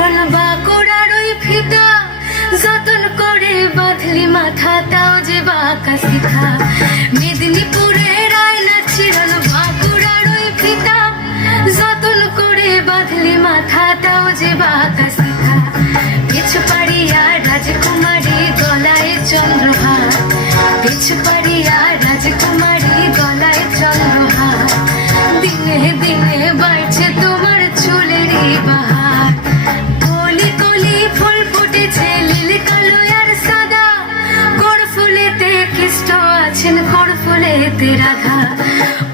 চিরন বাঁকুড়ার ওই ফিতা যতন করে বাঁধলি মাথা তাও যে বাঁকা শিখা মেদিনীপুরের আয়না চিরন বাঁকুড়ার ওই ফিতা যতন করে বাঁধলি মাথা তাও যে বাঁকা শিখা পিছু পাড়িয়া রাজকুমারী গলায় চন্দ্রহার পিছু পাড়িয়া রাজকুমারী গলায় চন্দ্রহার দিনে দিনে বাড়ছে তোমার চুলেরই বাহার কলি কলি ফুল ফুটেছে নীল কালো আর সাদা কোন ফুলেতে কৃষ্ণ আছেন কোন ফুলেতে রাধা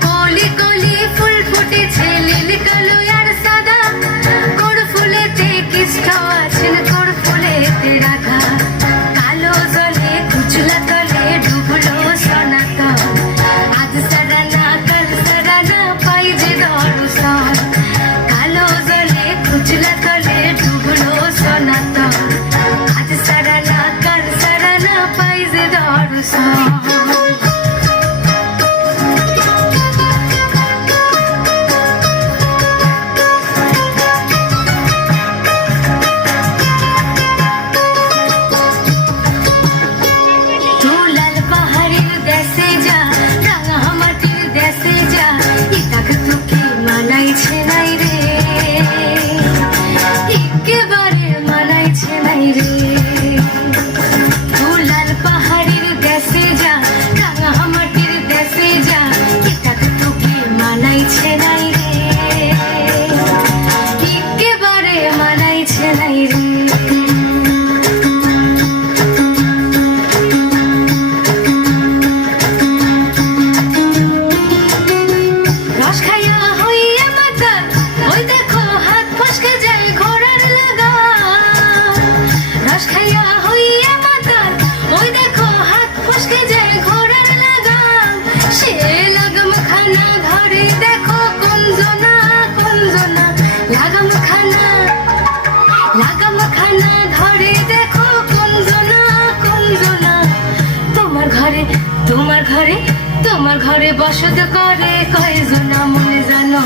কলি কলি ফুল ফুটেছে নীল কালো আর সাদা কোন ফুলেতে কৃষ্ণ আছেন কোন ফুলেতে রাধা কালো জলে কুচলা তলে ডুবলো সনাতন আজ সারানা কাল সারানা পাই যে দর্শন কালো জলে কুচলা তলে ডুবলো সনাতন আজ সারানা কাল সারানা পাই যে দর্শন তোমার ঘরে বসত করে কয়জনা মনে জানো